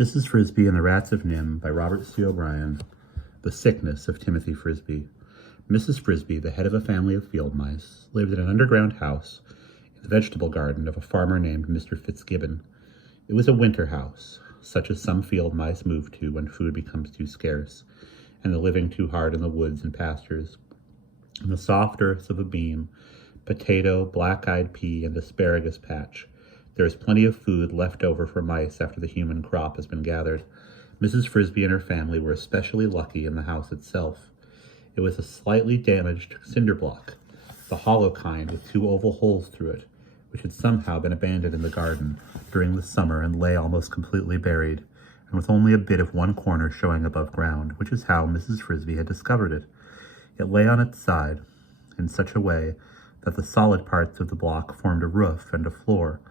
Mrs Frisby and the Rats of Nimh by Robert C. O'Brien. The Sickness of Timothy Frisby. Mrs Frisby, the head of a family of field mice, lived in an underground house in the vegetable garden of a farmer named Mr Fitzgibbon. It was a winter house, such as some field mice move to when food becomes too scarce, and the living too hard in the woods and pastures. In the soft earths of a bean, potato, black-eyed pea, and asparagus patch, there is plenty of food left over for mice after the human crop has been gathered. Mrs Frisby and her family were especially lucky in the house itself. It was a slightly damaged cinder block, the hollow kind with two oval holes through it, which had somehow been abandoned in the garden during the summer and lay almost completely buried, and with only a bit of one corner showing above ground, which is how Mrs Frisby had discovered it. It lay on its side in such a way that the solid parts of the block formed a roof and a floor,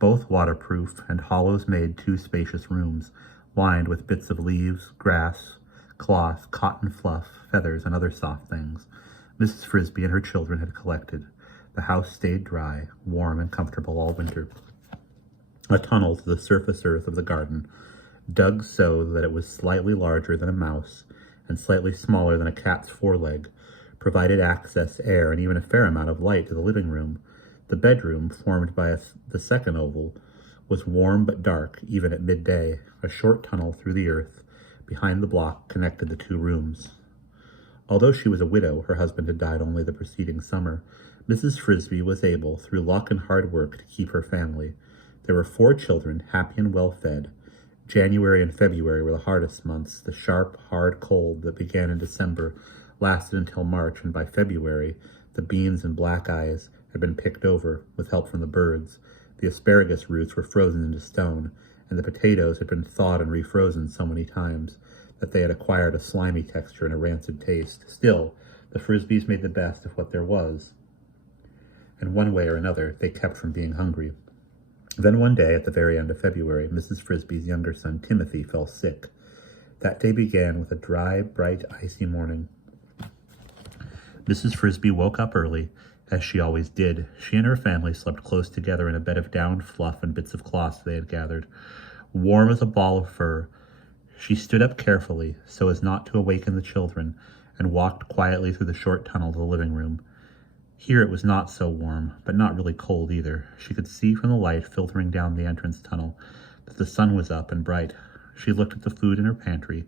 both waterproof, and hollows made two spacious rooms, lined with bits of leaves, grass, cloth, cotton fluff, feathers, and other soft things Mrs Frisby and her children had collected. The house stayed dry, warm, and comfortable all winter. A tunnel to the surface earth of the garden, dug so that it was slightly larger than a mouse and slightly smaller than a cat's foreleg, provided access, air, and even a fair amount of light to the living room. The bedroom, formed by the second oval, was warm but dark, even at midday. A short tunnel through the earth behind the block connected the two rooms. Although she was a widow, her husband had died only the preceding summer, Mrs Frisby was able, through luck and hard work, to keep her family. There were 4 children, happy and well-fed. January and February were the hardest months. The sharp, hard cold that began in December lasted until March, and by February, the beans and black eyes had been picked over, with help from the birds. The asparagus roots were frozen into stone, and the potatoes had been thawed and refrozen so many times that they had acquired a slimy texture and a rancid taste. Still, the Frisbys made the best of what there was, and one way or another, they kept from being hungry. Then one day, at the very end of February, Mrs Frisby's younger son, Timothy, fell sick. That day began with a dry, bright, icy morning. Mrs Frisby woke up early, as she always did. She and her family slept close together in a bed of down fluff and bits of cloth they had gathered. Warm as a ball of fur, she stood up carefully, so as not to awaken the children, and walked quietly through the short tunnel to the living room. Here it was not so warm, but not really cold either. She could see from the light filtering down the entrance tunnel that the sun was up and bright. She looked at the food in her pantry,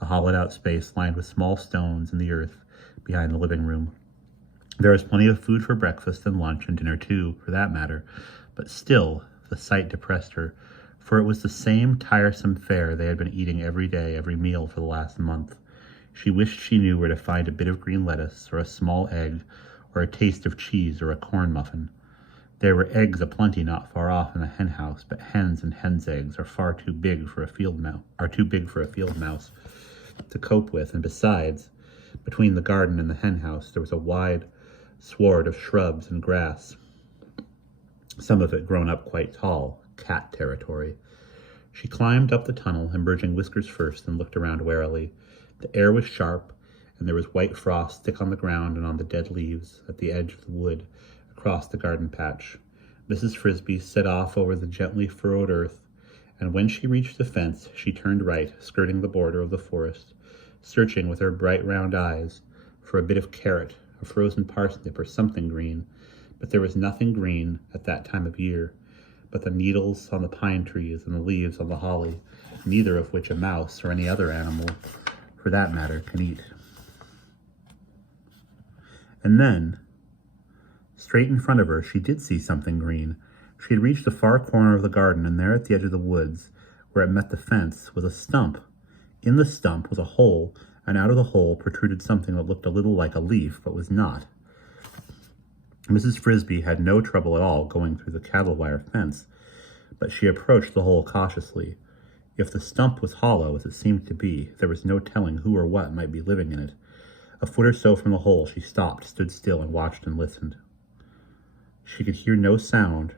a hollowed-out space lined with small stones in the earth behind the living room. There was plenty of food for breakfast and lunch and dinner too, for that matter, but still the sight depressed her, for it was the same tiresome fare they had been eating every day, every meal for the last month. She wished she knew where to find a bit of green lettuce, or a small egg, or a taste of cheese, or a corn muffin. There were eggs aplenty not far off in the hen house, but hens and hens' eggs are too big for a field mouse to cope with, and besides, between the garden and the hen house there was a wide sward of shrubs and grass, some of it grown up quite tall, cat territory. She climbed up the tunnel, emerging whiskers first, and looked around warily. The air was sharp, and there was white frost thick on the ground and on the dead leaves at the edge of the wood across the garden patch. Mrs Frisby set off over the gently furrowed earth, and when she reached the fence, she turned right, skirting the border of the forest, searching with her bright round eyes for a bit of carrot, a frozen parsnip, or something green. But there was nothing green at that time of year but the needles on the pine trees and the leaves on the holly, neither of which a mouse or any other animal, for that matter, can eat. And then, straight in front of her, she did see something green. She had reached the far corner of the garden, and there at the edge of the woods, where it met the fence, was a stump. In the stump was a hole, and out of the hole protruded something that looked a little like a leaf, but was not. Mrs Frisby had no trouble at all going through the cattle wire fence, but she approached the hole cautiously. If the stump was hollow, as it seemed to be, there was no telling who or what might be living in it. A foot or so from the hole, she stopped, stood still, and watched and listened. She could hear no sound,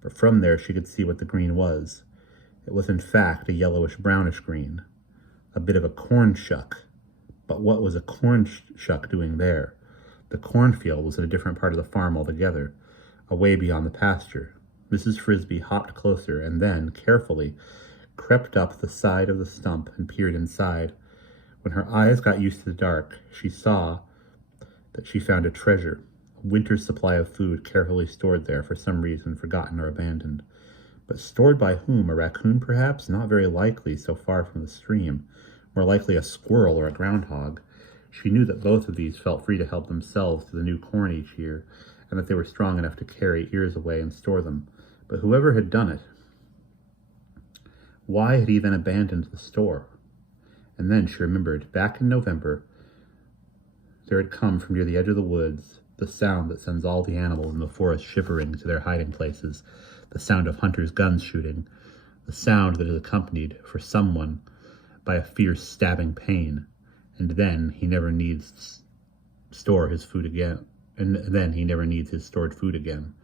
but from there she could see what the green was. It was in fact a yellowish-brownish green, a bit of a corn shuck. But what was a corn shuck doing there? The cornfield was in a different part of the farm altogether, away beyond the pasture. Mrs Frisby hopped closer, and then, carefully, crept up the side of the stump and peered inside. When her eyes got used to the dark, she saw that she found a treasure, a winter's supply of food carefully stored there, for some reason forgotten or abandoned. But stored by whom? A raccoon, perhaps? Not very likely, so far from the stream. More likely a squirrel or a groundhog. She knew that both of these felt free to help themselves to the new corn each year, and that they were strong enough to carry ears away and store them. But whoever had done it, why had he then abandoned the store? And then she remembered, back in November, there had come from near the edge of the woods the sound that sends all the animals in the forest shivering to their hiding places, the sound of hunters' guns shooting, the sound that is accompanied, for someone, by a fierce stabbing pain. And then he never needs store his food again. And then he never needs his stored food again.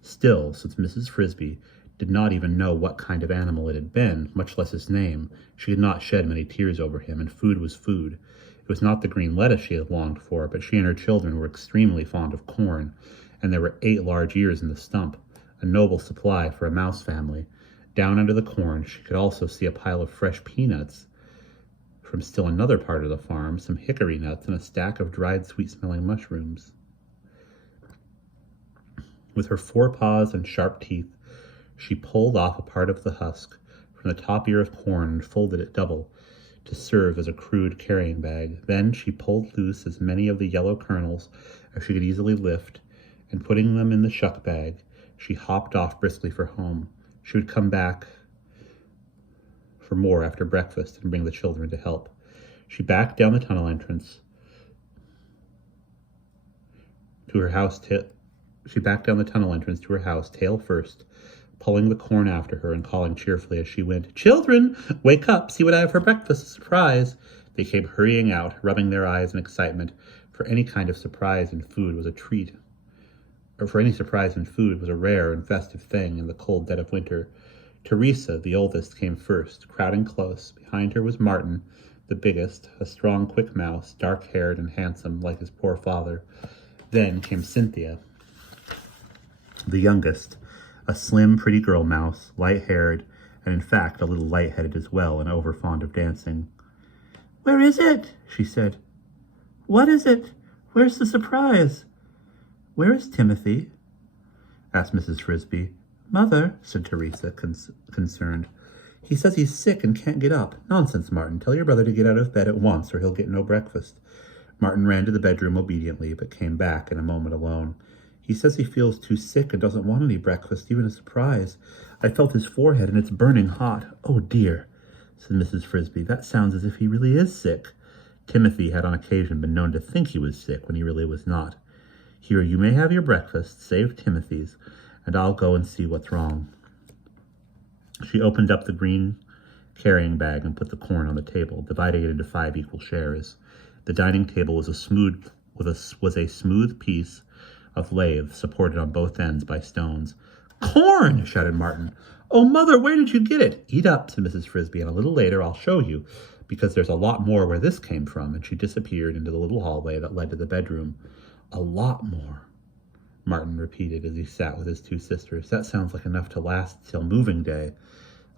Still, since Mrs. Frisby did not even know what kind of animal it had been, much less his name, she had not shed many tears over him, and food was food. It was not the green lettuce she had longed for, but she and her children were extremely fond of corn, and there were 8 large ears in the stump, a noble supply for a mouse family. Down under the corn she could also see a pile of fresh peanuts from still another part of the farm, some hickory nuts, and a stack of dried sweet-smelling mushrooms. With her forepaws and sharp teeth, she pulled off a part of the husk from the top ear of corn and folded it double to serve as a crude carrying bag. Then she pulled loose as many of the yellow kernels as she could easily lift, and putting them in the shuck bag, she hopped off briskly for home. She would come back for more after breakfast and bring the children to help. She backed down the tunnel entrance to her house. She backed down the tunnel entrance to her house, tail first, pulling the corn after her and calling cheerfully as she went, "Children, wake up, see what I have for breakfast, a surprise." They came hurrying out, rubbing their eyes in excitement, for any kind of surprise in food was a treat, or for any surprise in food was a rare and festive thing in the cold dead of winter. Teresa, the oldest, came first, crowding close. Behind her was Martin, the biggest, a strong, quick mouse, dark-haired and handsome like his poor father. Then came Cynthia, the youngest, a slim, pretty girl mouse, light-haired, and in fact a little light-headed as well, and over-fond of dancing. "Where is it?" she said. "What is it? Where's the surprise?" "Where is Timothy?" asked Mrs. Frisby. "Mother," said Teresa, concerned. "He says he's sick and can't get up." "Nonsense, Martin. Tell your brother to get out of bed at once, or he'll get no breakfast." Martin ran to the bedroom obediently, but came back in a moment alone. "He says he feels too sick and doesn't want any breakfast, even a surprise. I felt his forehead, and it's burning hot." "Oh, dear," said Mrs. Frisby. "That sounds as if he really is sick." Timothy had on occasion been known to think he was sick when he really was not. "Here, you may have your breakfast, save Timothy's, and I'll go and see what's wrong." She opened up the green carrying bag and put the corn on the table, dividing it into 5 equal shares. The dining table was a smooth piece of lath supported on both ends by stones. "Corn!" shouted Martin. "Oh, Mother, where did you get it?" "Eat up," said Mrs. Frisby, "and a little later I'll show you, because there's a lot more where this came from," and she disappeared into the little hallway that led to the bedroom. "A lot more," Martin repeated as he sat with his 2 sisters. "That sounds like enough to last till moving day."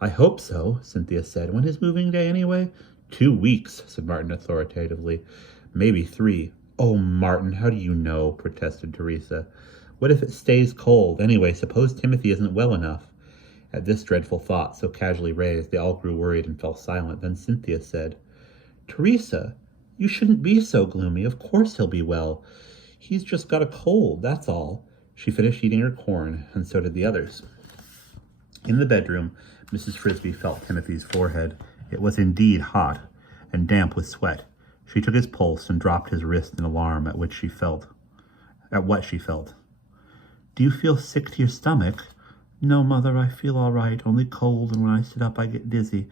"I hope so," Cynthia said. "When is moving day, anyway?" 2 weeks, said Martin authoritatively. "Maybe 3. "Oh, Martin, how do you know?" protested Teresa. "What if it stays cold? Anyway, suppose Timothy isn't well enough?" At this dreadful thought, so casually raised, they all grew worried and fell silent. Then Cynthia said, "Teresa, you shouldn't be so gloomy. Of course he'll be well. He's just got a cold, that's all." She finished eating her corn, and so did the others. In the bedroom, Mrs. Frisby felt Timothy's forehead. It was indeed hot, and damp with sweat. She took his pulse and dropped his wrist in alarm at what she felt. "Do you feel sick to your stomach?" "No, Mother, I feel all right, only cold, and when I sit up I get dizzy,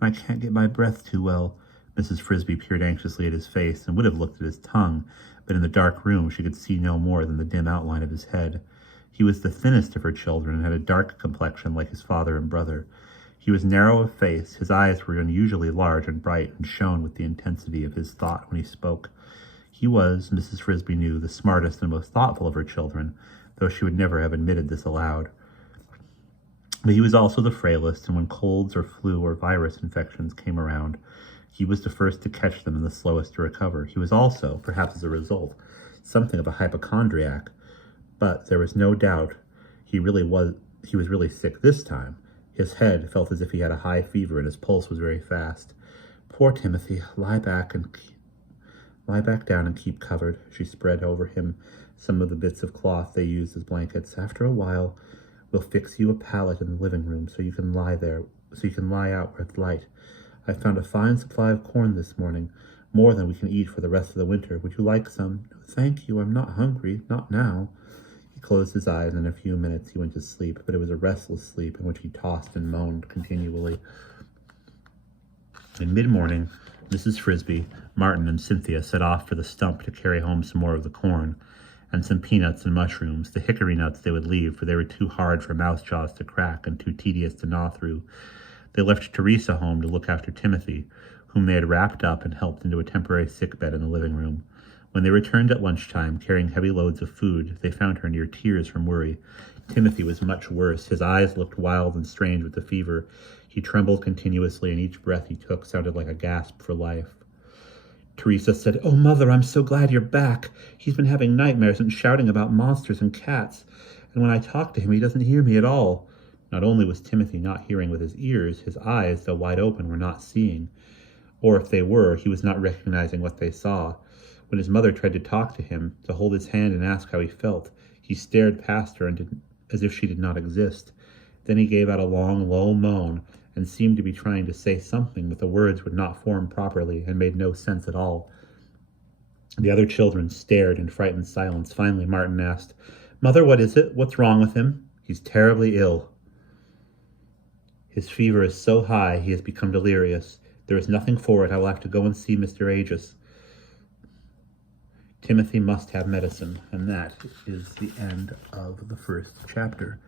and I can't get my breath too well." Mrs. Frisby peered anxiously at his face and would have looked at his tongue, but in the dark room she could see no more than the dim outline of his head. He was the thinnest of her children and had a dark complexion like his father and brother. He was narrow of face, his eyes were unusually large and bright, and shone with the intensity of his thought when he spoke. He was, Mrs. Frisby knew, the smartest and most thoughtful of her children, though she would never have admitted this aloud. But he was also the frailest, and when colds or flu or virus infections came around, he was the first to catch them and the slowest to recover. He was also, perhaps as a result, something of a hypochondriac, but there was no doubt he was really sick this time. His head felt as if he had a high fever, and his pulse was very fast. Poor Timothy, lie back down and keep covered. She spread over him some of the bits of cloth they used as blankets. After a while, we'll fix you a pallet in the living room so you can lie out where it's light. I found a fine supply of corn this morning, more than we can eat for the rest of the winter. Would you like some? No, thank you, I'm not hungry, not now. He closed his eyes, and in a few minutes he went to sleep, but it was a restless sleep in which he tossed and moaned continually. In mid-morning, Mrs. Frisby, Martin, and Cynthia set off for the stump to carry home some more of the corn, and some peanuts and mushrooms. The hickory nuts they would leave, for they were too hard for mouse jaws to crack and too tedious to gnaw through. They left Teresa home to look after Timothy, whom they had wrapped up and helped into a temporary sickbed in the living room. When they returned at lunchtime, carrying heavy loads of food, they found her near tears from worry. Timothy was much worse. His eyes looked wild and strange with the fever. He trembled continuously, and each breath he took sounded like a gasp for life. Teresa said, "Oh, Mother, I'm so glad you're back. He's been having nightmares and shouting about monsters and cats. And when I talk to him, he doesn't hear me at all." Not only was Timothy not hearing with his ears, his eyes, though wide open, were not seeing. Or if they were, he was not recognizing what they saw. When his mother tried to talk to him, to hold his hand and ask how he felt, he stared past her as if she did not exist. Then he gave out a long, low moan and seemed to be trying to say something, but the words would not form properly and made no sense at all. The other children stared in frightened silence. Finally, Martin asked, "Mother, what is it? What's wrong with him?" "He's terribly ill. His fever is so high he has become delirious. There is nothing for it. I will have to go and see Mr. Aegis. Timothy must have medicine." And that is the end of the first chapter.